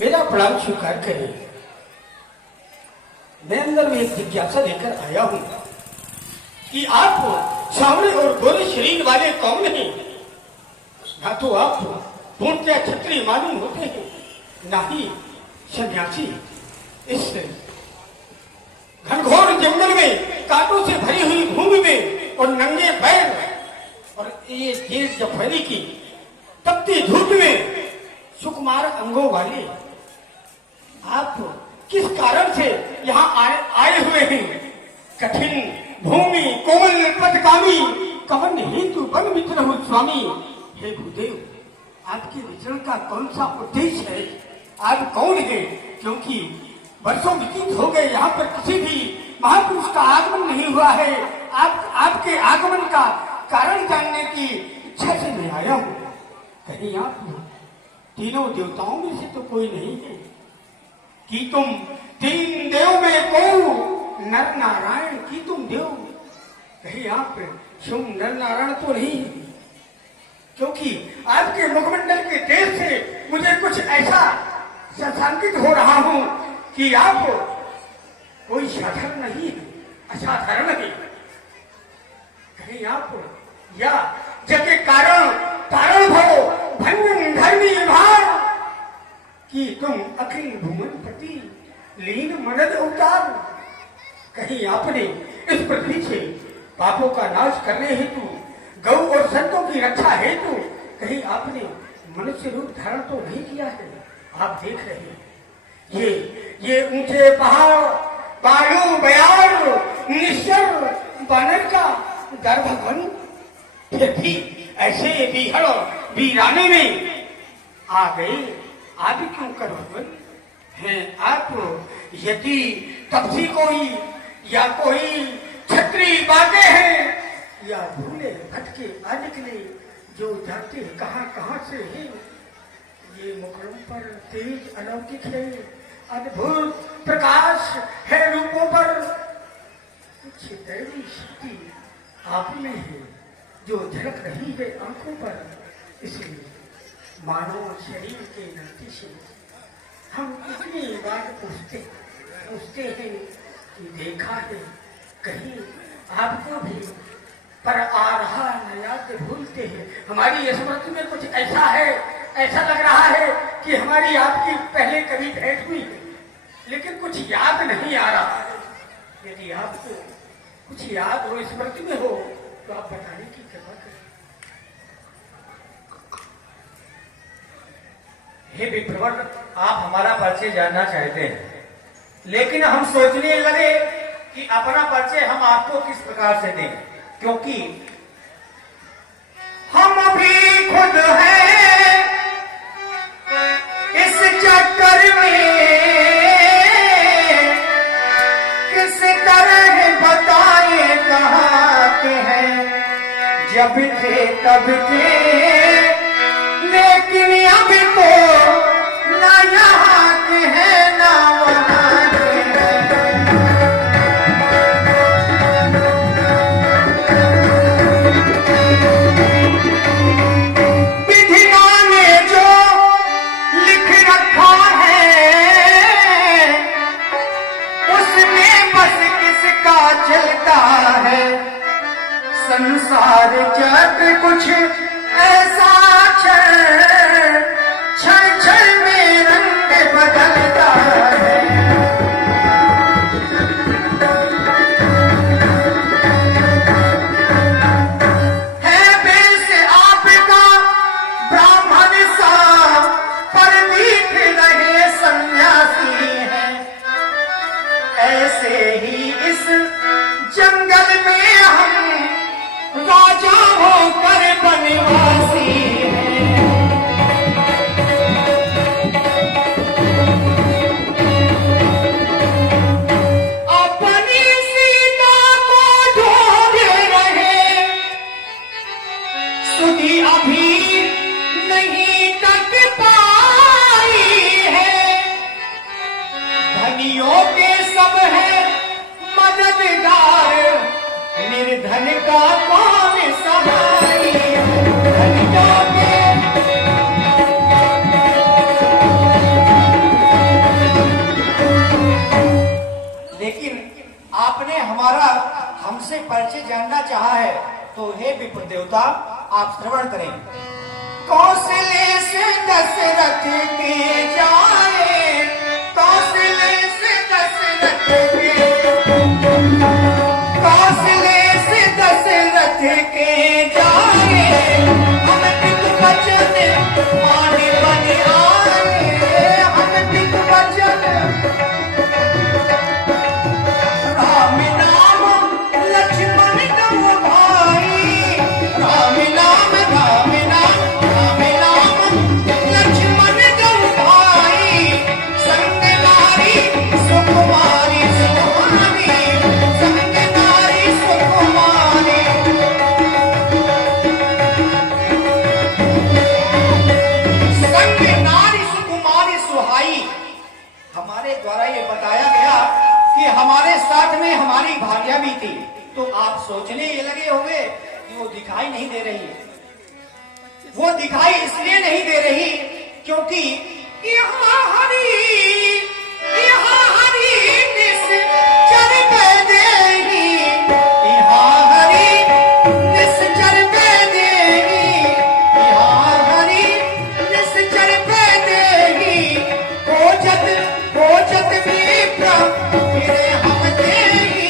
मेरा प्रणाम स्वीकार करें। मैं अंदर में एक जिज्ञासा लेकर आया हूं कि आप सावरे और गोरे शरीर वाले कौन हैं? ना तो आप पूर्णतः क्षत्रिय मालूम होते हैं, ना ही सन्यासी। इस घनघोर जंगल में, कांटों से भरी हुई भूमि में और नंगे पैर और ये तेज दोपहरी की तपती धूप में सुकुमार अंगों वाले आप किस कारण से यहाँ आए हुए हैं? कठिन भूमि कोमल पथगामी कवन हेतु वन मित्र हो स्वामी। हे भूदेव, आपके विचरण का कौन सा उद्देश्य है? आप कौन है? क्योंकि वर्षों व्यतीत हो गए, यहाँ पर किसी भी महापुरुष का आगमन नहीं हुआ है। आपके आगमन का कारण जानने की इच्छा से मैं आया हूँ। कहीं आप तीनों देवताओं में से तो कोई नहीं है कि तुम तीन देव में को नर नारायण की तुम देव? कहीं आप शुभ नर नारायण तो नहीं है? क्योंकि आपके मुखमंडल के तेज से मुझे कुछ ऐसा संसांकित हो रहा हूं कि आप कोई साधारण नहीं है, असाधारण है। कहीं आप या जगे कारण भो भंजन धर्मी भार कि तुम अखिल भुवन पति लीन मनद अवतार। कहीं आपने इस पृथ्वी से पापों का नाश करने हेतु, गौ और संतों की रक्षा हेतु कहीं आपने मनुष्य रूप धारण तो नहीं किया है? आप देख रहे हैं ये ऊंचे पहाड़, बालू बयार, निश्चर बानर का गर्भवन, फिर भी ऐसे बीहड़ वीराने में आ गए। आप क्यों कर भगवान हैं? आप यदि तपसी कोई या कोई छत्री बागे हैं या भूले भटके आ निकले जो जाते कहाँ से हैं, ये मुखड़ों पर तेज अलौकिक है, अद्भुत प्रकाश है रूपों पर। कुछ दैवी शक्ति आप में है जो झलक रही है आंखों पर। इसलिए मानव शरीर के नाते से हम इतनी बात पूछते हैं कि देखा है कहीं आपको भी, पर आ रहा न याद भूलते हैं। हमारी स्मृति में कुछ ऐसा है, ऐसा लग रहा है कि हमारी आपकी पहले कभी भेंट हुई है, लेकिन कुछ याद नहीं आ रहा है। यदि आपको कुछ याद हो, स्मृति में हो, तो आप बताने की कृपा करें। हे विप्रवर, आप हमारा परिचय जानना चाहते हैं, लेकिन हम सोचने लगे कि अपना परिचय हम आपको किस प्रकार से दें, क्योंकि हम भी खुद हैं इस चक्कर में। किस तरह बताए कहाँ के हैं, जब थे तब थे, लेकिन अब तो ना यहाँ के हैं ना वहाँ के हैं। विधिया ने जो लिख रखा है, उसमें बस किसका चलता है। संसार चक्र कुछ ऐसा क्षण क्षण में रंग बदलता है। बेस आपका ब्राह्मण सा, पर दिख रहे सन्यासी हैं। ऐसे ही इस जंगल में हम राजा होकर बनवासी हैं। अपनी सीता को ढूंढ रहे, सुधी अभी नहीं तक पाई है। धनियों के सब है मददगार, निर्धन का कौन सहाय। धनियों के परिचय जानना चाहा है तो हे विप्र देवता आप श्रवण करें। कौशले से दशरथ के जाए, कौशले से दशरथ के, कौशले से दशरथ के जाए, हम पित वचन मान बन आए, हम पित वचन राम नाम लक्ष्मण गम भाई, राम नाम राम नाम राम नाम लक्ष्मण गम भाई, संग नारी सुकुमारी सुकुमारी, संग नारी सुकुमारी, संग नारी सुकुमारी सुहाई। हमारे द्वारा ये बताया गया कि हमारे साथ में हमारी भार्या भी थी, तो आप सोचने ये लगे होंगे कि वो दिखाई नहीं दे रही। वो दिखाई इसलिए नहीं दे रही क्योंकि यहाँ हरी निश्चर बैदेही, यहाँ हरी निश्चर बैदेही, यहाँ हरी निश्चर बैदेही, खोजत खोजत विप्र फिरे हम देही,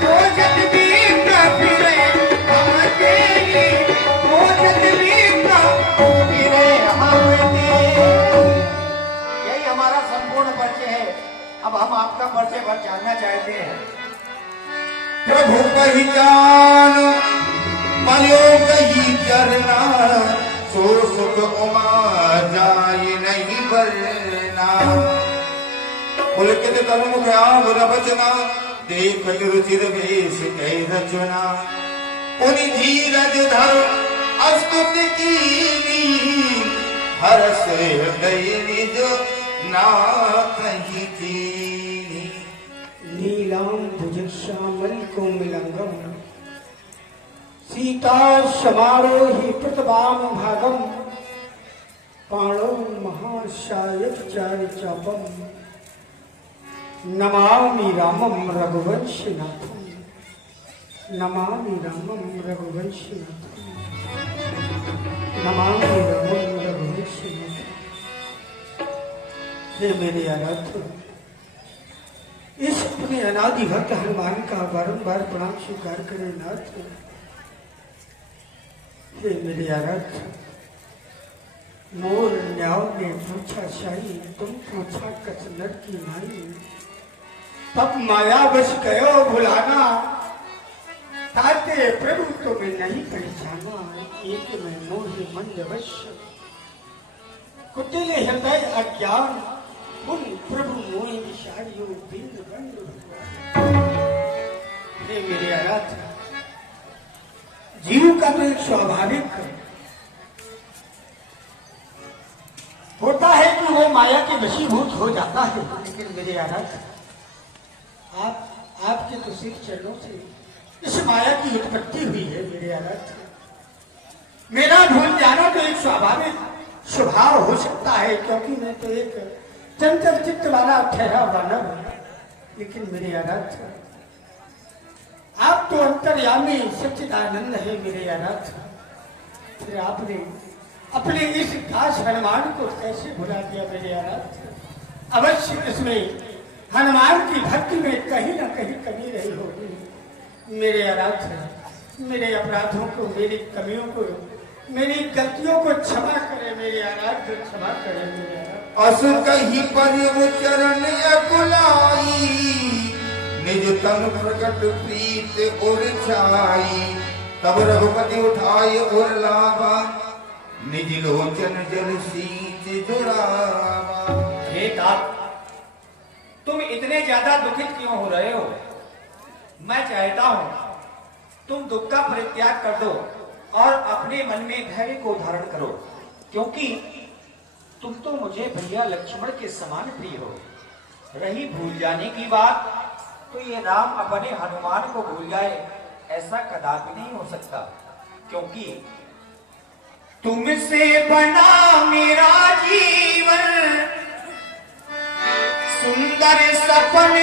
खोजत विप्र फिरे हम देही, खोजत विप्र फिरे हम देही। यही हमारा संपूर्ण परिचय है। अब हम आपका परिचय भर जानना चाहते हैं। प्रभु पहिचान मयो कही चरना, सो सुख उमा जाय नहीं बरना। पुलकित तनु मुख बचना, देख रुचिर वेश कह रचना। उनि धीरज धर अस्तुति कीनी, हरस हृदय निज नाथ ही कीनी। नीलाम भुजश्यामल कोमलंगम, सीता समारोहि प्रतभाम भागम, पाणौ महाशायक चारि चापम, नमामि रामम रघुवंशनाथम, नमामि रामम रघुवंशनाथम, नमामि रामम रघुवंशनाथम। हे मेरे आराध्य, इस अपने अनादि भक्त हनुमान का बारंबार प्रणाम स्वीकार करे नाथ। हे मेरे आराध्य, मोर न्याव ने पूछा शाही, तुम पूछा कछ नर की नाई। तब माया बस गयो भुलाना, ताते प्रभु तुम्हें नहीं पहचाना। एक में मोह मंद वश, कुटिल हृदय अज्ञान, उन प्रभु मोहि विषारियो बिंद बंद। हे मेरे आराध्य, जीव का तो एक स्वाभाविक होता है कि वो माया के वशीभूत हो जाता है, लेकिन मेरे आराध्य आपके तो सिख चरणों से इस माया की उत्पत्ति हुई है। मेरे आराध्य, मेरा भूल जाना तो एक स्वाभाविक स्वभाव हो सकता है, क्योंकि मैं तो एक चंचल चित्त वाला ठहरा मानव हूं। लेकिन मेरे आराध्य, आप तो अंतर्यामी सच्चिदानंद है। मेरे आराध्य, फिर आपने अपने इस दास हनुमान को कैसे भुला दिया? मेरे आराध्य, अवश्य इसमें हनुमान की भक्ति में कहीं ना कहीं कमी रही होगी। मेरे आराध्य, मेरे अपराधों को, मेरी कमियों को, मेरी गलतियों को क्षमा करे। मेरे आराध्य, क्षमा करे। मेरे आराध्य, अस कही परिव चरण अकुलाई, निज तन प्रकट प्रीत उर छाई। तब रघुपति उठाय उर लावा, निज लोचन जल सींच जुड़ावा। हे तात, तुम इतने ज्यादा दुखित क्यों हो रहे हो? मैं चाहता हूं तुम दुख का परित्याग कर दो और अपने मन में धैर्य को धारण करो, क्योंकि तुम तो मुझे भैया लक्ष्मण के समान प्रिय हो। रही भूल जाने की बात, तो ये राम अपने हनुमान को भूल जाए, ऐसा कदापि नहीं हो सकता, क्योंकि तुमसे बना मेरा जीवन, सुंदर सपन